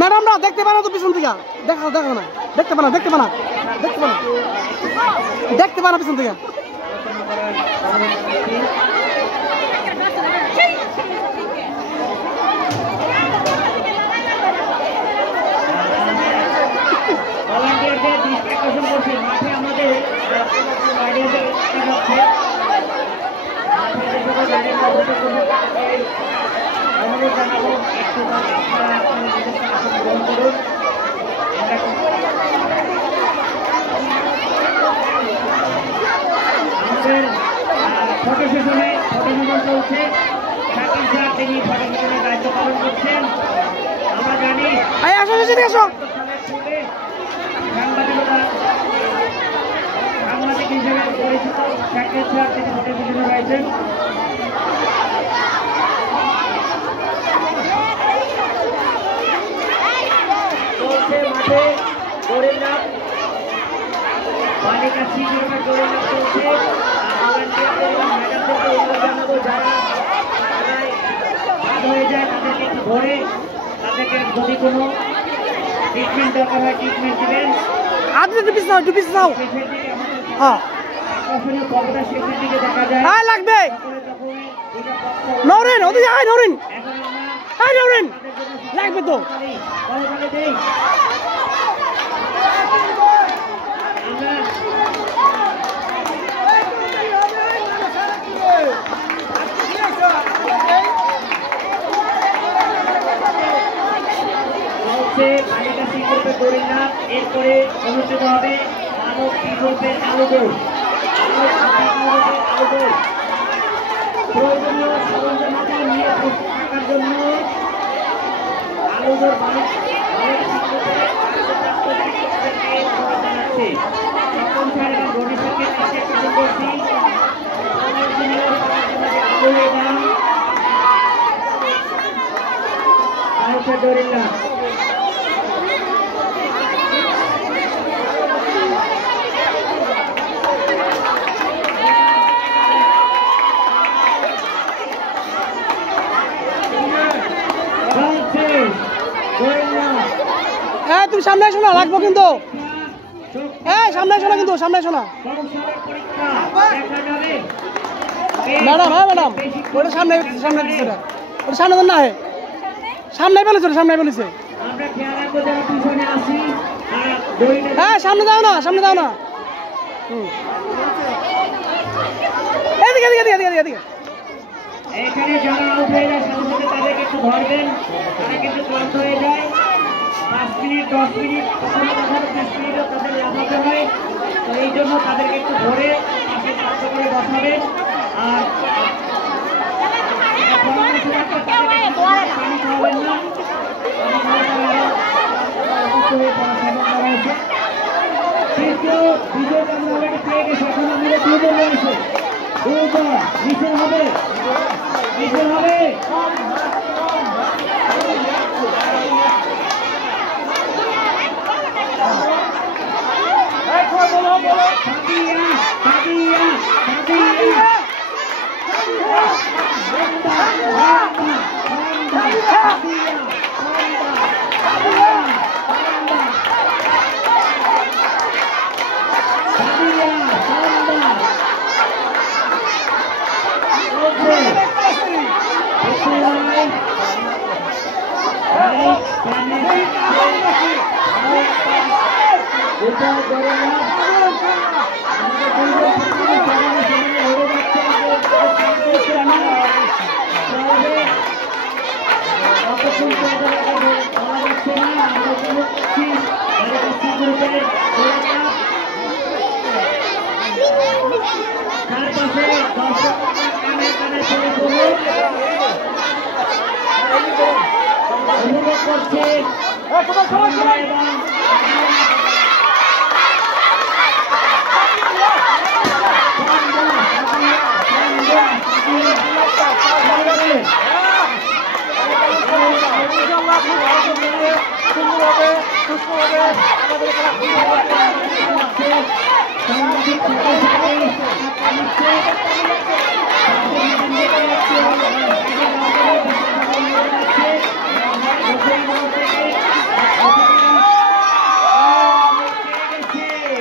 ম্যাডামরা দেখতে পানা তো পিছন থেকে দেখো না দেখতে পানা পিছন থেকে ফটো সেশনে চলছে। শাকিল স্যার তিনি ফটো সেশনের দায়িত্ব পালন করছেন। আমরা জানি সাংবাদিক হিসেবে পরিচিত শাকিল স্যার তিনি ফটো সেশনে রয়েছেন। চলছে মাঠে দৌড়ের নাম বালিকা শিবিরের দৌড়ের নাম চলছে। ধরে তাদেরকে যদি কোনো ট্রিটমেন্ট দরকার হয় ট্রিটমেন্ট দিবেন। শেষের দিকে দেখা যায় লাগবে নরেন ওদিকে আয় নরেন লাগবে তো বালিকা সি গ্রুপের দৌড়ের নাম। এরপরে অনুষ্ঠিত হবে মানব বি গ্রুপের আলু দৌড়। প্রয়োজনীয় সরঞ্জামাদি নিয়ে প্রস্তুত থাকার জন্য আলু দৌড় জানাচ্ছে স্বপন স্যার এবং রনি স্যারকে প্রেজেন্ট করছি। আলু এবং দৌড়ের নাম তুমি সামনে আসো না লাগবো কিন্তু সামনে আসো না ম্যাডাম ম্যাডাম ওটা সামনে না সামনে পেলেছে সামনে দাও না এদিকে এখানে যারা আউট হয়ে যায় সাথে সাথে তাদেরকে একটু ধরবেন। তারা কিন্তু ক্লান্ত হয়ে যায়। 5 মিনিট 10 মিনিট কখনো 20 মিনিটও তাদের লাফাতে হয়। তো এই জন্য তাদেরকে একটু ধরে পাশে চাপতে করে বসাবেন। আর পানি খাওয়াবেন না। কিন্তু ভিডিও ক্যামেরা অলরেডি পেয়ে গেছে। এখন আমাদের 2 জন রয়েছে। 2 জন মিছিল হবে